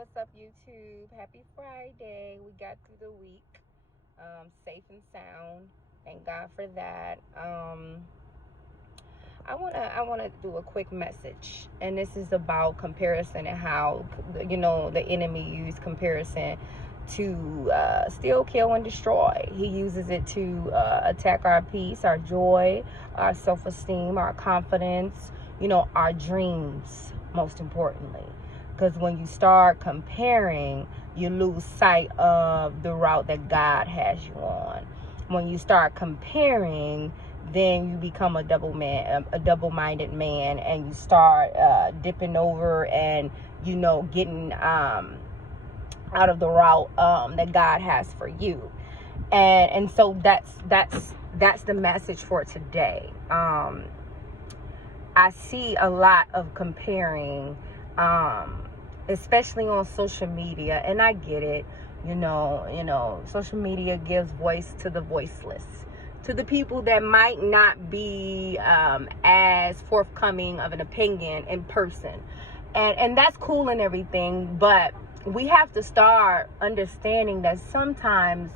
What's up, YouTube? Happy Friday. We got through the week safe and sound. Thank God for that. I wanna do a quick message, and this is about comparison and how the enemy used comparison to steal, kill, and destroy. He uses it to attack our peace, our joy, our self-esteem, our confidence, our dreams, most importantly. Because when you start comparing, you lose sight of the route that God has you on. When you start comparing, then you become a double-minded man, and you start dipping over and getting out of the route that God has for you. And so that's the message for today. I see a lot of comparing, especially on social media, and I get it. Social media gives voice to the voiceless, to the people that might not be as forthcoming of an opinion in person, and that's cool and everything, but we have to start understanding that sometimes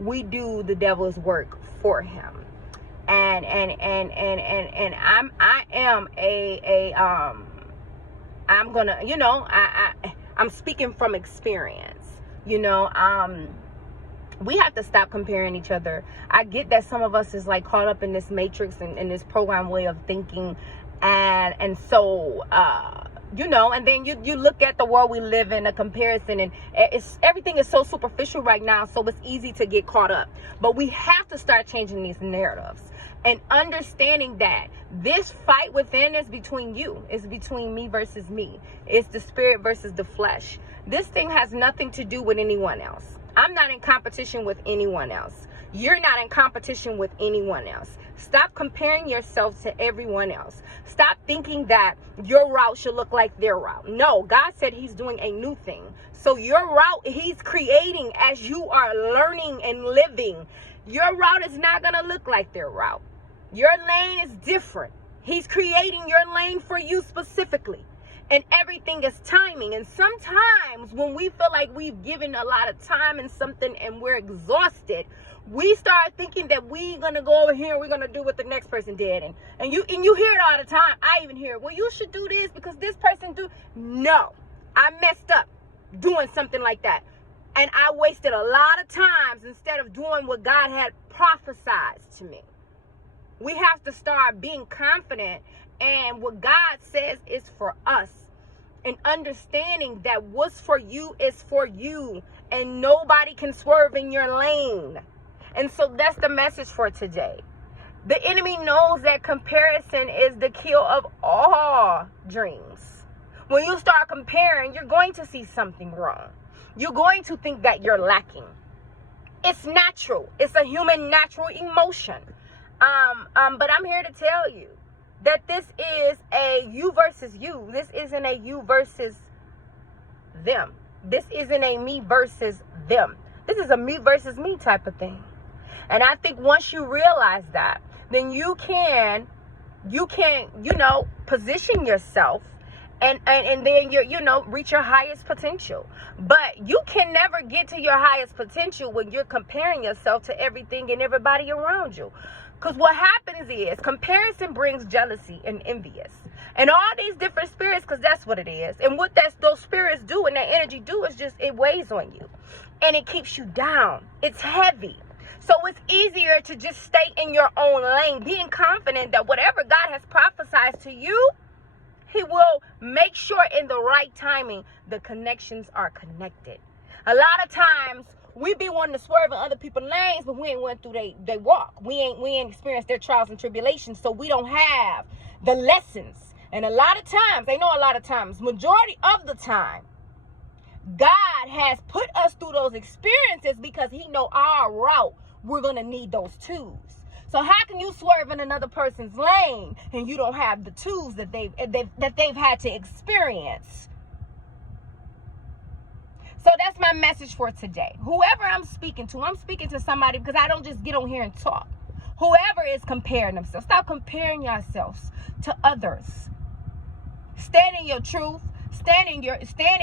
we do the devil's work for him. And I'm speaking from experience. We have to stop comparing each other. I get that some of us is like caught up in this matrix and in this program way of thinking, and so and then you look at the world we live in, a comparison, and everything is so superficial right now, so it's easy to get caught up. But we have to start changing these narratives and understanding that this fight within is between you. It's between me versus me. It's the spirit versus the flesh. This thing has nothing to do with anyone else. I'm not in competition with anyone else. You're not in competition with anyone else. Stop comparing yourself to everyone else. Stop thinking that your route should look like their route. No, God said he's doing a new thing. So your route, he's creating as you are learning and living. Your route is not going to look like their route. Your lane is different. He's creating your lane for you specifically. And everything is timing. And sometimes when we feel like we've given a lot of time in something and we're exhausted, we start thinking that we're going to go over here and we're going to do what the next person did. And you hear it all the time. I even hear, well, you should do this because this person do. No, I messed up doing something like that. And I wasted a lot of times instead of doing what God had prophesied to me. We have to start being confident, and what God says is for us, and understanding that what's for you is for you, and nobody can swerve in your lane. And so that's the message for today. The enemy knows that comparison is the kill of all dreams. When you start comparing, you're going to see something wrong. You're going to think that you're lacking. It's natural. It's a human natural emotion. But I'm here to tell you that this is a you versus you. This isn't a you versus them. This isn't a me versus them. This is a me versus me type of thing. And I think once you realize that, then you can, position yourself and then reach your highest potential. But you can never get to your highest potential when you're comparing yourself to everything and everybody around you. Because what happens is comparison brings jealousy and envious and all these different spirits, because that's what it is. And what those spirits do and that energy do is just, it weighs on you and it keeps you down. It's heavy. So it's easier to just stay in your own lane, being confident that whatever God has prophesied to you, he will make sure in the right timing the connections are connected. A lot of times we be wanting to swerve in other people's lanes, but we ain't went through they walk. We ain't experienced their trials and tribulations, so we don't have the lessons. And a lot of times, majority of the time, God has put us through those experiences because he know our route. We're going to need those tools. So how can you swerve in another person's lane and you don't have the tools that they've had to experience? So that's my message for today. Whoever I'm speaking to somebody, because I don't just get on here and talk. Whoever is comparing themselves, stop comparing yourselves to others. Stand in your truth. Stand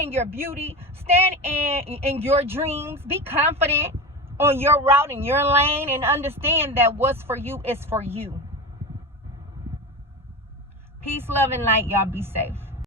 in your beauty. Stand in your dreams. Be confident on your route and your lane, and understand that what's for you is for you. Peace, love, and light. Y'all be safe.